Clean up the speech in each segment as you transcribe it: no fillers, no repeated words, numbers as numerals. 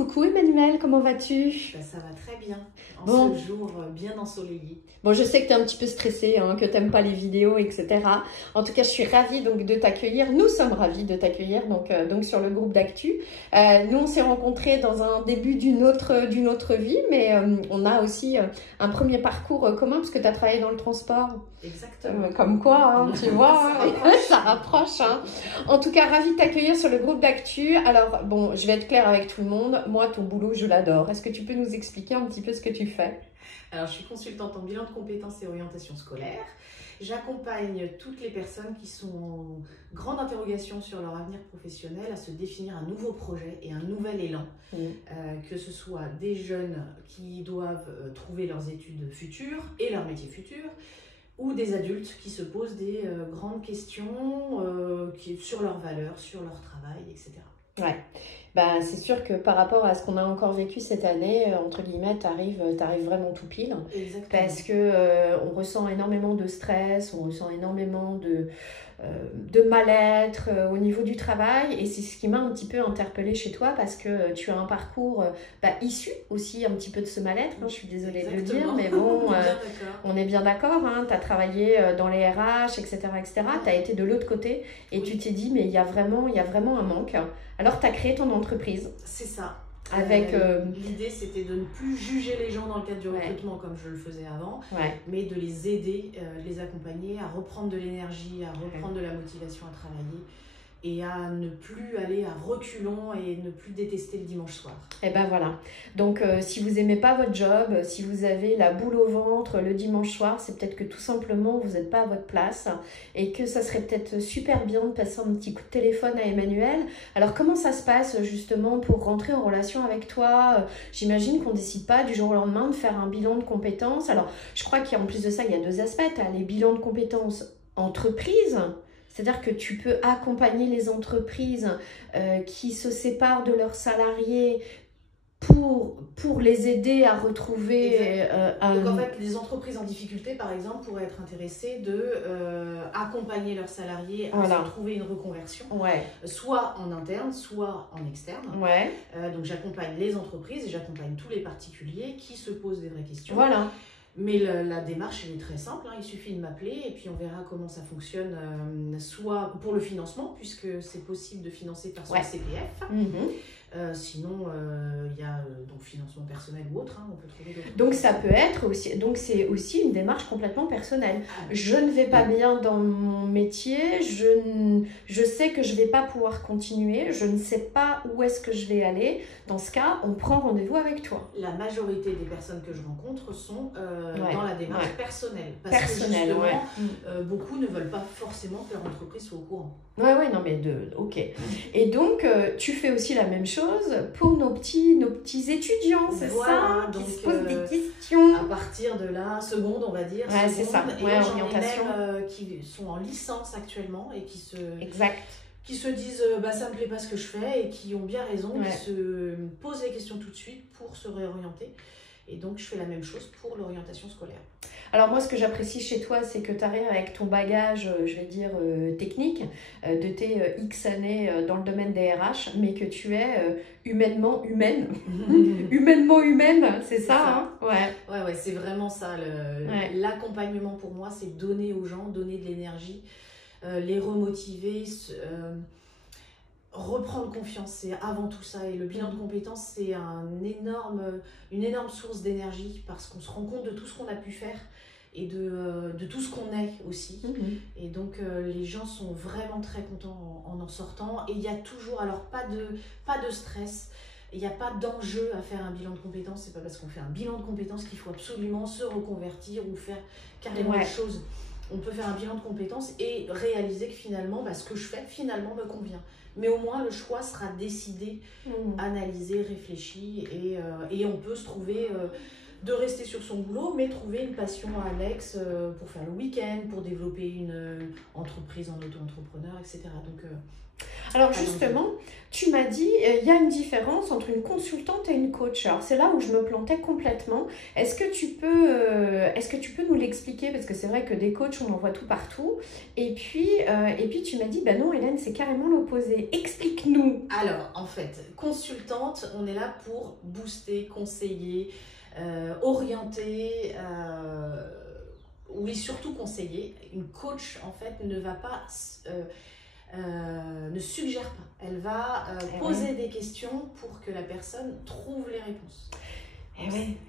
Coucou Emmanuel, comment vas-tu? Ça va très bien, Bon, ce jour bien ensoleillé. bon, je sais que tu es un petit peu stressée, hein, que tu n'aimes pas les vidéos, etc. En tout cas, je suis ravie donc, de t'accueillir. Nous sommes ravis de t'accueillir donc sur le groupe d'Actu. Nous, on s'est rencontrés dans un début d'une autre vie, mais on a aussi un premier parcours commun parce que tu as travaillé dans le transport. Exactement. Comme quoi, hein, tu vois, Ça rapproche. ça rapproche. Hein. En tout cas, ravie de t'accueillir sur le groupe d'Actu. Alors, bon, je vais être claire avec tout le monde. Moi, ton boulot, je l'adore. Est-ce que tu peux nous expliquer un petit peu ce que tu fais? Alors, je suis consultante en bilan de compétences et orientation scolaire. J'accompagne toutes les personnes qui sont en grande interrogation sur leur avenir professionnel à se définir un nouveau projet et un nouvel élan. Que ce soit des jeunes qui doivent trouver leurs études futures et leur métier futur, ou des adultes qui se posent des grandes questions sur leurs valeurs, sur leur travail, etc. Ouais, bah, c'est sûr que par rapport à ce qu'on a encore vécu cette année, entre guillemets, t'arrives vraiment tout pile. Exactement. Parce que on ressent énormément de stress, on ressent énormément de mal-être au niveau du travail. Et c'est ce qui m'a un petit peu interpellée chez toi parce que tu as un parcours issu aussi un petit peu de ce mal-être. Hein, je suis désolée de le dire, mais bon, on est bien d'accord. Hein, tu as travaillé dans les RH, etc. Tu as été de l'autre côté et tu t'es dit, mais il y a vraiment un manque. Alors, tu as créé ton entreprise. C'est ça. Avec l'idée, c'était de ne plus juger les gens dans le cadre du recrutement comme je le faisais avant, mais de les aider, de les accompagner à reprendre de l'énergie, à reprendre de la motivation à travailler et à ne plus aller à reculons et ne plus détester le dimanche soir. Et ben voilà. Donc, si vous n'aimez pas votre job, si vous avez la boule au ventre le dimanche soir, c'est peut-être que tout simplement vous n'êtes pas à votre place et que ça serait peut-être super bien de passer un petit coup de téléphone à Emmanuel. Alors, comment ça se passe justement pour rentrer en relation avec toi? J'imagine qu'on ne décide pas du jour au lendemain de faire un bilan de compétences. Alors, je crois qu'en plus de ça, il y a deux aspects. Tu as les bilans de compétences entreprises. C'est-à-dire que tu peux accompagner les entreprises qui se séparent de leurs salariés pour les aider à retrouver Donc en fait, les entreprises en difficulté, par exemple, pourraient être intéressées de accompagner leurs salariés à se trouver une reconversion, soit en interne, soit en externe. Donc j'accompagne les entreprises et j'accompagne tous les particuliers qui se posent des vraies questions. Mais la démarche, elle est très simple, hein. Il suffit de m'appeler et puis on verra comment ça fonctionne, soit pour le financement, puisque c'est possible de financer par son CPF. Sinon, il y a donc financement personnel ou autre, hein, on peut trouver d'autres. Donc ça peut être aussi, donc c'est aussi une démarche complètement personnelle. Je ne vais pas bien dans mon métier, je sais que je ne vais pas pouvoir continuer, je ne sais pas où est-ce que je vais aller. Dans ce cas, on prend rendez-vous avec toi. La majorité des personnes que je rencontre sont dans la démarche personnelle. Parce que justement, beaucoup ne veulent pas forcément que leur entreprise soit au courant. Non mais ok. Et donc, tu fais aussi la même chose pour nos petits étudiants, c'est ça, donc, qui se posent des questions. À partir de la seconde, on va dire. C'est ça, orientation. Qui sont en licence actuellement et qui se disent ça me plaît pas ce que je fais et qui ont bien raison, qui se posent les questions tout de suite pour se réorienter. Et donc, je fais la même chose pour l'orientation scolaire. Alors moi, ce que j'apprécie chez toi, c'est que tu arrives avec ton bagage, je vais dire, technique, de tes X années dans le domaine des RH, mais que tu es humainement humaine. Humainement humaine, c'est ça, hein? Ouais, c'est vraiment ça. L'accompagnement pour moi, c'est donner aux gens, donner de l'énergie, les remotiver, reprendre confiance, c'est avant tout ça. Et le bilan de compétences, c'est une énorme source d'énergie parce qu'on se rend compte de tout ce qu'on a pu faire et de tout ce qu'on est aussi. Et donc les gens sont vraiment très contents en sortant. Et il y a toujours, alors pas de stress, il n'y a pas d'enjeu à faire un bilan de compétences. C'est pas parce qu'on fait un bilan de compétences qu'il faut absolument se reconvertir ou faire carrément autre chose. On peut faire un bilan de compétences et réaliser que finalement, ce que je fais finalement me convient. Mais au moins, le choix sera décidé, analysé, réfléchi et on peut se trouver de rester sur son boulot, mais trouver une passion annexe pour faire le week-end, pour développer une entreprise en auto-entrepreneur, etc. Donc, alors justement, tu m'as dit, il y a une différence entre une consultante et une coach. Alors c'est là où je me plantais complètement. Est-ce que tu peux nous l'expliquer? Parce que c'est vrai que des coachs, on en voit tout partout. Et puis tu m'as dit, non Hélène, c'est carrément l'opposé. Explique-nous. Alors, en fait, consultante, on est là pour booster, conseiller, orienter, oui, surtout conseiller. Une coach, en fait, ne va pas... ne suggère pas. Elle va poser des questions pour que la personne trouve les réponses.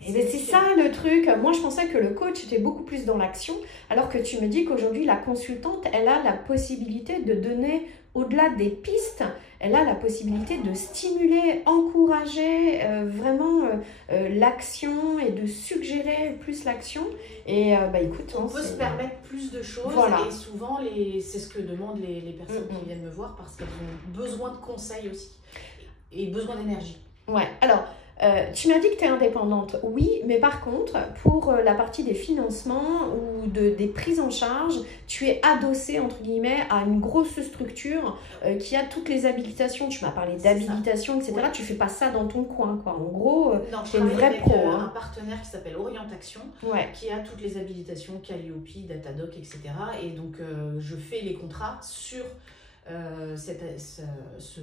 C'est ça le truc. Moi, je pensais que le coach était beaucoup plus dans l'action, alors que tu me dis qu'aujourd'hui, la consultante, elle a la possibilité de donner, au-delà des pistes, elle a la possibilité de stimuler, encourager vraiment l'action et de suggérer plus l'action. Et écoute, on peut se permettre plus de choses, voilà. Et souvent, c'est ce que demandent les personnes qui viennent me voir parce qu'elles ont besoin de conseils aussi et besoin d'énergie. Ouais, alors... tu m'as dit que tu es indépendante, oui, mais par contre, pour la partie des financements ou des prises en charge, tu es adossée, entre guillemets, à une grosse structure qui a toutes les habilitations. Tu m'as parlé d'habilitation, etc. Ouais. Tu fais pas ça dans ton coin, quoi. En gros, tu es une vraie pro. Un partenaire qui s'appelle Orientation, qui a toutes les habilitations, Calliope, Datadoc, etc. Et donc, je fais les contrats sur ce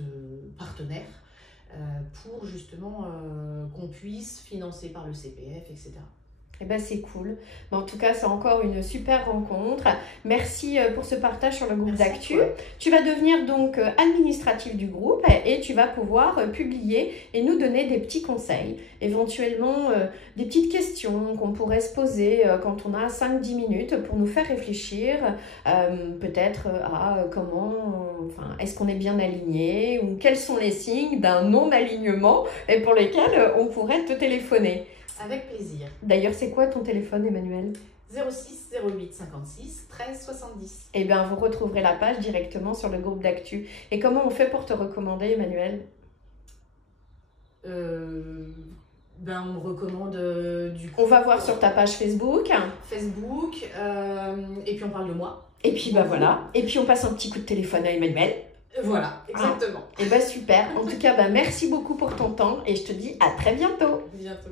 partenaire. Pour justement qu'on puisse financer par le CPF, etc. Eh ben c'est cool. Mais en tout cas, c'est encore une super rencontre. Merci pour ce partage sur le groupe d'actu. Tu vas devenir donc administratif du groupe et tu vas pouvoir publier et nous donner des petits conseils, éventuellement des petites questions qu'on pourrait se poser quand on a 5-10 minutes pour nous faire réfléchir peut-être à est-ce qu'on est bien aligné ou quels sont les signes d'un non-alignement et pour lesquels on pourrait te téléphoner. Avec plaisir. D'ailleurs, c'est quoi ton téléphone, Emmanuel? 06 08 56 13 70. Eh bien, vous retrouverez la page directement sur le groupe d'actu. Et comment on fait pour te recommander, Emmanuel? On me recommande du coup... On va voir sur ta page Facebook. Et puis on parle de moi. Et puis voilà. Et puis on passe un petit coup de téléphone à Emmanuel. Voilà, exactement. Et super. En tout cas, merci beaucoup pour ton temps et je te dis à très bientôt. À bientôt.